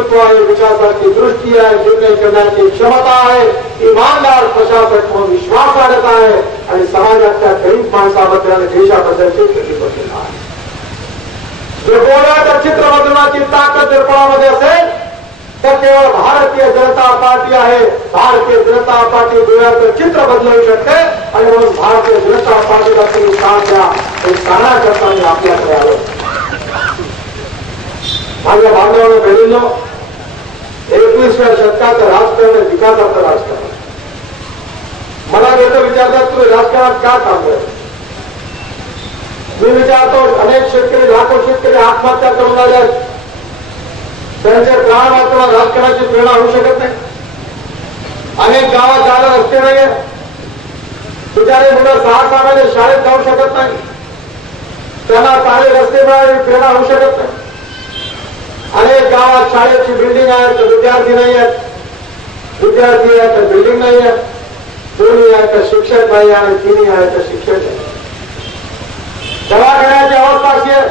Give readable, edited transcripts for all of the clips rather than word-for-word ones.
नेतृत्व आहे, विचाराची दृष्टी आहे, निर्णय करण्याची क्षमता आहे, इमानदार प्रशासक म्हणून विश्वासार्हता आहे आणि समाजातल्या गरीब माणसाबद्दल आणि देशाबद्दलची प्रतिबद्धता आहे. जर गोव्याचं चित्र बदलण्याची ताकद जर कोणामध्ये असेल तर केवळ भारतीय जनता पार्टी आहे. भारतीय जनता पार्टी गोव्याचं चित्र बदलवू शकते आणि म्हणून भारतीय जनता पार्टीला तुम्ही साथ द्या हे सांगण्याकरता मी आपल्याकडे आलो. माझ्या बांधवांना बहिणींनो, 21व्या शतकाचं राजकारण आहे, विकासाचं राजकारण. मला लोक विचारतात तुम्ही राजकारणात का थांबलोय. मी विचारतो, अनेक शेतकरी, लाखो शेतकरी आत्महत्या करून आले, त्यांच्या प्राण वाचवा राजकारणाची प्रेरणा होऊ शकत नाही. अनेक गावात जायला रस्ते नाहीये, बिचारे मुलं 6 महिने शाळेत जाऊ शकत नाही, त्यांना चांगले रस्ते मिळावे प्रेरणा होऊ शकत नाही. अनेक गावात शाळेची बिल्डिंग आहे तर विद्यार्थी नाही आहेत, विद्यार्थी आहे तर बिल्डिंग नाही आहे, दोन्ही आहे तर शिक्षक नाही आणि तिन्ही आहे तर शिक्षक नाही. दवाखान्याची अवस्था अशी आहे,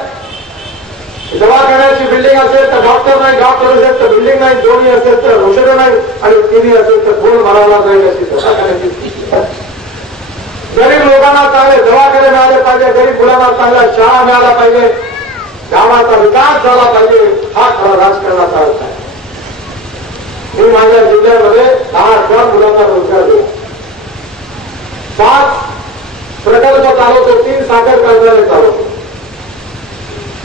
दवाखान्याची बिल्डिंग असेल तर डॉक्टर नाही, डॉक्टर असेल तर बिल्डिंग नाही, दोन्ही असेल तर औषधं नाही आणि तिन्ही असेल तर कोण मरायला जाईल अशी दवाखान्याची स्थिती आहे. गरीब लोकांना चांगले दवाखाने मिळाले पाहिजे, गरीब मुलांना चांगल्या शाळा मिळाल्या पाहिजे, गावाचा विकास झाला पाहिजे, हा खरा राजकारणाचा अर्थ आहे. मी माझ्या जिल्ह्यामध्ये 10,000 मुलांना रोजगार दिला, 5 प्रकल्प चालवतो, 3 साखर कारखाने चालवतो.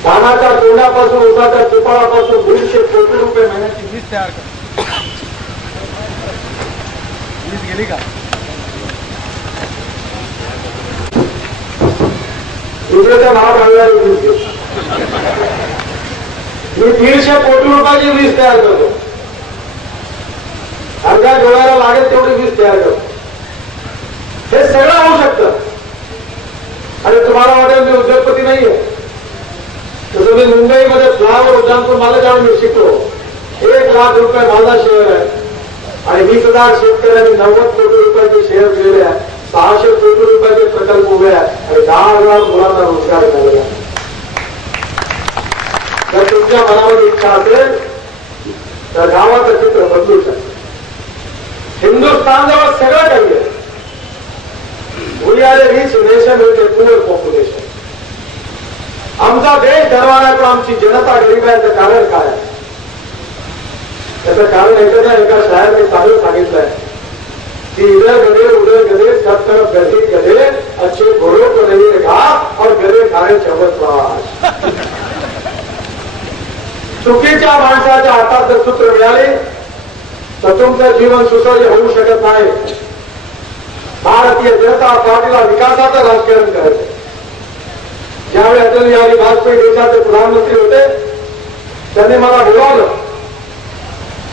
धानाच्या तोंडापासून, उसाच्या तुपाळापासून 150 कोटी रुपये महिन्याची वीज तयार करतो. वीज गेली का? दुसऱ्याच्या नावात आणणारी वीज गेली. मी 150 कोटी रुपयाची वीज तयार करतो, अर्ध्या डोळ्याला लागेल तेवढी वीज तयार करतो. हे सगळं होऊ शकतं. आणि तुम्हाला वाटेल मी उद्योगपती नाहीये, तसं मी मुंबईमध्ये फ्लावर उद्यानपूर मला जाऊन मी शिकलो. 1 लाख रुपये माझा शेअर आहे आणि 20,000 शेतकऱ्यांनी 90 कोटी रुपयाचे शेअर दिलेले आहे, 600 कोटी रुपयाचे प्रकल्प उभे आहेत आणि 10,000 मुलांना रोजगार मिळालेला आहे. जर तुमच्या मनामध्ये इच्छा असेल तर गावाचं चित्र बदलू शकतं. हिंदुस्थानजवळ सगळं काही आहे. We are a rich nation with a poor population. आमचा देश ठरवण्याचं आमची जनता गरीब आहे, त्याचं कारण काय आहे? त्याचं कारण एका शाळेने चालू सांगितलंय की इधर गधे उधर गधे सब तरफ गधे गधे अच्छे घोड़ों को नहीं रखा और गधे खाणे चमत्कार. चुकीच्या माणसाच्या हातात जर सूत्र मिळाले तर तुमचं जीवन सुसह्य होऊ शकत नाही. भारतीय जनता पार्टीला विकासाचं राजकारण करायचं. ज्यावेळी अटल बिहारी वाजपेयी देशाचे प्रधानमंत्री होते त्यांनी मला बोलावलं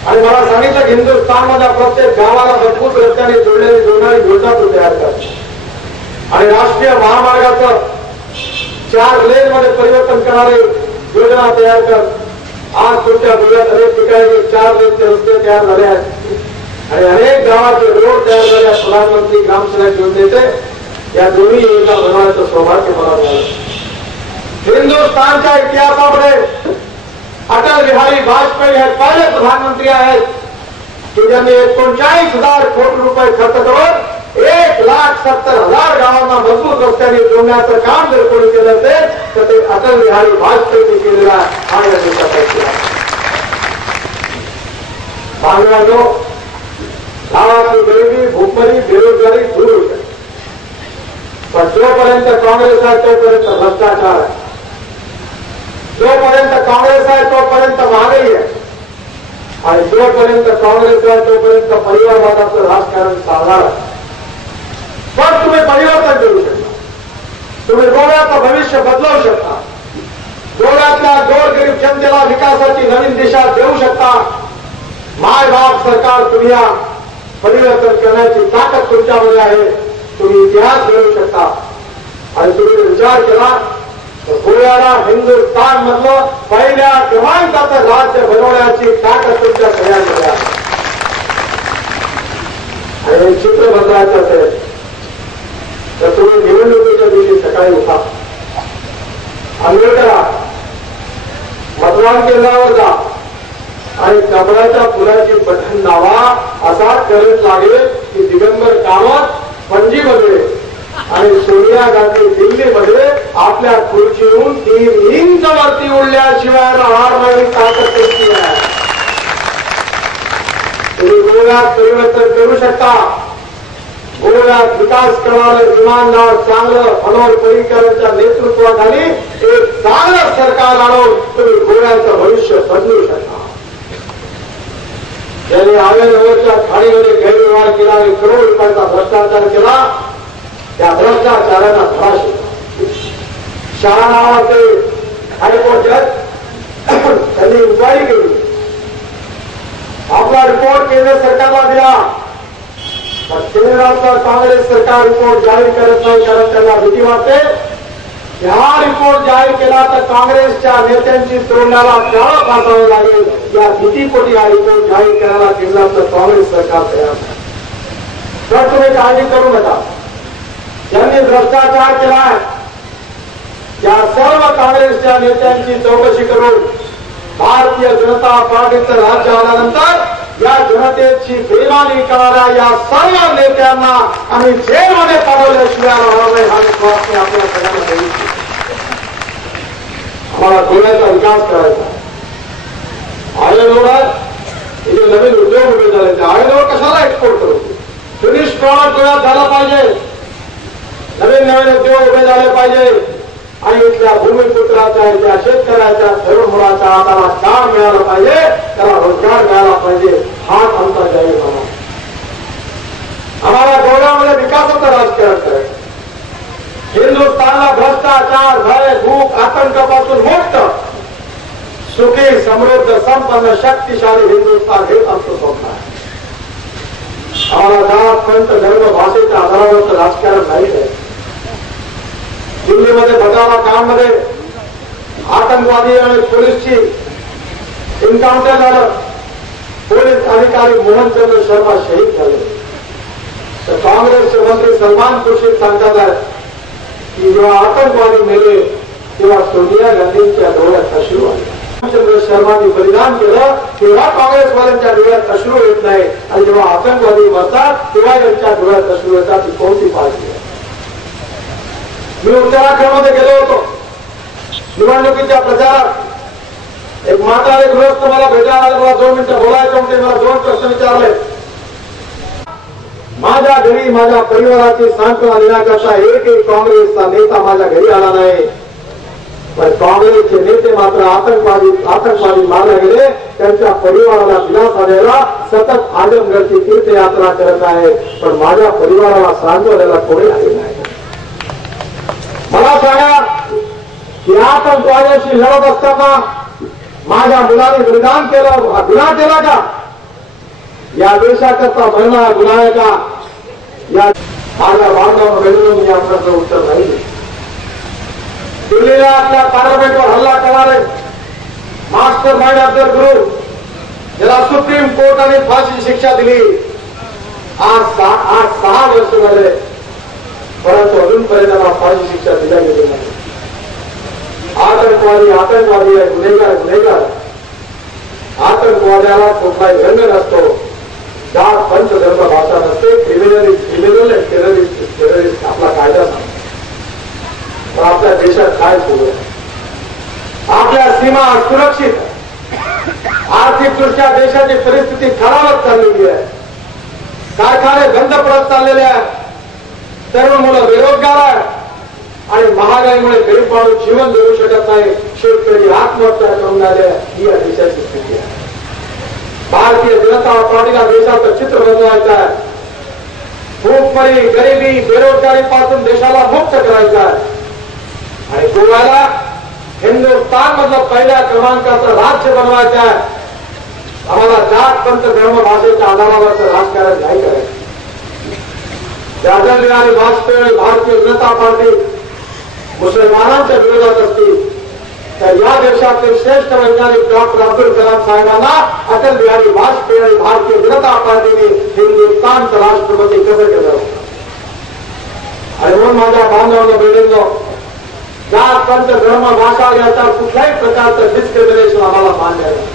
आणि मला सांगितलं की हिंदुस्थानमधल्या प्रत्येक गावाला मजबूत रस्त्याने जोडणारी योजना तो तयार कर आणि राष्ट्रीय महामार्गाचं 4 लेन मध्ये परिवर्तन करणारी योजना तयार कर. आज तुमच्या गोव्यात अनेक ठिकाणी 4 लेनचे रस्ते तयार झाले आहेत आणि अनेक गावाचे रोड तयार झाले आहेत. प्रधानमंत्री ग्रामसडक योजनेचे या दोन्ही योजना बनवण्याचं सौभाग्य मला मिळालं. हिंदुस्थानच्या इतिहासामध्ये अटल बिहारी वाजपेयी हे पहिले प्रधानमंत्री आहेत की ज्यांनी 39,000 कोटी रुपये खर्च करून 1,70,000 गावांना मजबूत रस्त्याने जोडण्याचं काम जर कोणी केलं असेल तर ते अटल बिहारी वाजपेयींनी केलेला हा या देशाचा. बांगलादेश गावातली गरिबी, भूकमरी, बेरोजगारी दूर होते, पण जोपर्यंत काँग्रेस आहे तोपर्यंत भ्रष्टाचार आहे, जोपर्यंत काँग्रेस आहे तोपर्यंत महागाई आहे आणि जोपर्यंत काँग्रेस आहे तोपर्यंत परिवारवादाचं राजकारण चालणार आहे. पण तुम्ही परिवर्तन करू शकता. तुम्ही गोव्याचं भविष्य बदलवू शकता. गोव्यातल्या गोरगरीब जनतेला विकासाची नवीन दिशा देऊ शकता. माय बाप सरकार तुम्ही परिवर्तन करण्याची ताकद तुमच्यामध्ये आहे. तुम्ही इतिहास घडवू शकता आणि तुम्ही विचार केला तर गोव्याला हिंदुस्थान मधलं पहिल्या क्रमांकाचं राज्य बनवण्याची ताकद तुमच्या सगळ्यांमध्ये आहे. आणि हे चित्र बदलायचं असेल तर तुम्ही निवडणुकीच्या दिवशी सकाळी उठा, आंघोळ करा, मतदान केंद्रावर जा, आणि कमळाच्या फुलाची बटन दावा असा करत लागेल की दिगंबर कामत पणजीमध्ये आणि सोनिया गांधी दिल्लीमध्ये आपल्या खुर्चीहून 3 इंच वरती उडल्याशिवाय राहणार नाही ताकद त्यांची आहे. तुम्ही गोव्यात परिवर्तन करू शकता. गोव्यात विकास करणारं इमानदार चांगलं मनोहर पर्रिकरांच्या नेतृत्वाखाली एक चांगलं सरकार आणून तुम्ही गोव्याचं भविष्य बदलू शकता. त्यांनी आवेनवरच्या खाडीमध्ये गैरव्यवहार केला आणि करोड रुपयाचा भ्रष्टाचार केला. त्या भ्रष्टाचारांना धडा शिकला. शाह नावाचे हायकोर्ट जज त्यांनी इन्क्वायरी केली. आपला रिपोर्ट केंद्र सरकारला दिला. पण केंद्राचा काँग्रेस सरकार रिपोर्ट जाहीर करत नाही, कारण त्यांना भीती वाटते हा रिपोर्ट जाहीर केला तर काँग्रेसच्या नेत्यांची तोंडाला काळं फासावं लागेल. या भीतीपोटी हा रिपोर्ट जाहीर करायला केंद्राचं काँग्रेस सरकार तयार नाही. तर तुम्ही काळजी करू नका. ज्यांनी भ्रष्टाचार केलाय त्या सर्व काँग्रेसच्या नेत्यांची चौकशी करून भारतीय जनता पार्टीचं राज्य आल्यानंतर या जनतेची बेमानी करणाऱ्या या सर्व नेत्यांना आम्ही जेलमध्ये पाठवल्याशिवाय राहणार नाही. हा विश्वास मी आपल्या सगळ्यांना देऊ. आम्हाला गोव्याचा विकास करायचा. आयर्लंड इथे नवीन उद्योग उभे झाले. आयर्लंड कशाला एक्सपोर्ट करू? फिनिश प्रॉडक्ट गोव्यात झाला पाहिजे. नवीन नवीन उद्योग उभे झाले पाहिजे आणि इथल्या भूमिपुत्राच्या इथल्या शेतकऱ्याच्या तरुण मुलाच्या हाताला काम मिळालं पाहिजे, त्याला रोजगार मिळाला पाहिजे. हा आमचा जाहीर होणार. आम्हाला गोव्यामध्ये विकासाचं राजकारण करायचं. हिंदुस्थानला भ्रष्टाचार, भय, भूक, आतंकापासून मुक्त सुखी समृद्ध संपन्न शक्तिशाली हिंदुस्थान हे आमचं स्वप्न आहे. आम्हाला जात पंथ धर्म भाषेच्या आधारावरचं राजकारण नाही आहे. दिल्लीमध्ये बटाला कांडमध्ये आतंकवादी आणि पोलीसची एन्काउंटर झालं. पोलीस अधिकारी मोहनचंद्र शर्मा शहीद झाले. तर काँग्रेसचे मंत्री सलमान खुर्शीद सांगतात आहेत की जेव्हा आतंकवादी मेले तेव्हा सोनिया गांधींच्या डोळ्यात अश्रू आले. मोहनचंद्र शर्मांनी बलिदान केलं तेव्हा काँग्रेसवाल्यांच्या डोळ्यात अश्रू येत नाही आणि जेव्हा आतंकवादी मरतात तेव्हा यांच्या डोळ्यात अश्रू येतात. ही कोणती पार्टी आहे? मी उत्तराखंडमध्ये गेलो होतो निवडणुकीच्या प्रचारात. एक माता एक गृहस्थ मला भेटायला आले. मला 2 मिनिटं बोलायचं होते. मला 2 प्रश्न विचारले. माझ्या घरी माझ्या परिवाराची सांत्वना देण्याकरता एकही काँग्रेसचा नेता माझ्या घरी आला नाही. पण काँग्रेसचे नेते मात्र आतंकवादी मारले गेले त्यांच्या परिवाराला दिलासा द्यायला सतत आजमगडची तीर्थयात्रा करत आहे. पण माझ्या परिवाराला सांत्वनाला कोणी आले नाही. मला सांगा की आतंकवाद्याशी लढत असताना माझ्या मुलाने बलिदान केलं, गुन्हा केला का? या देशाकरता मरणा गुन्हा आहे का? या माझ्या बांधवांना मिळून मी आपल्याचं उत्तर नाही. दिल्लीला आपल्या पार्लमेंटवर हल्ला करणारे मास्टर माइंड अफजल गुरु ज्याला सुप्रीम कोर्टाने फाशी शिक्षा दिली आज 6 वर्ष झाले, परंतु अजूनपर्यंत त्याला फाशी शिक्षा दिल्या गेली नाही. आतंकवादी आहे, गुन्हेगार. आतंकवाद्याला कुठलाही रंग नसतो, जात पंथ धर्म भाषा नसते. क्रिमिनल टेररिस्ट आपला कायदा नाही. पण आपल्या देशात काय सुरू आहे? आपल्या सीमा सुरक्षित आहे. आर्थिकदृष्ट्या देशाची परिस्थिती खराबच चाललेली आहे. कारखाने बंद पडत चाललेले आहेत. तरुण मुलं बेरोजगार आहे आणि महागाईमुळे गरीब माणूस जीवन जगू शकत नाही. शेतकरी आत्महत्या करून आले. ही या देशाची स्थिती आहे. भारतीय जनता पार्टीला देशाचं चित्र बदलायचं आहे. भूकमारी, गरिबी, बेरोजगारी पासून देशाला मुक्त करायचं आहे आणि गोव्याला हिंदुस्थान मधलं पहिल्या क्रमांकाचं राज्य बनवायचं आहे. आम्हाला जात पंथ धर्म भाषेच्या आधारावरचं राजकारण नाही करायचं. अटल बिहारी वाजपेयी भारतीय जनता पार्टी मुसलमानांच्या विरोधात असतील तर या देशातील श्रेष्ठ वैज्ञानिक डॉक्टर अब्दुल कलाम साहेबांना अटल बिहारी वाजपेयी आणि भारतीय जनता पार्टीने हिंदुस्थानचं राष्ट्रपती कसं केलं? आणि म्हणून माझ्या बांधवांना बिल्डिंग जात पंथ धर्म भाषा याचा कुठल्याही प्रकारचं डिस्क्रिमिनेशन आम्हाला मान्य आहे.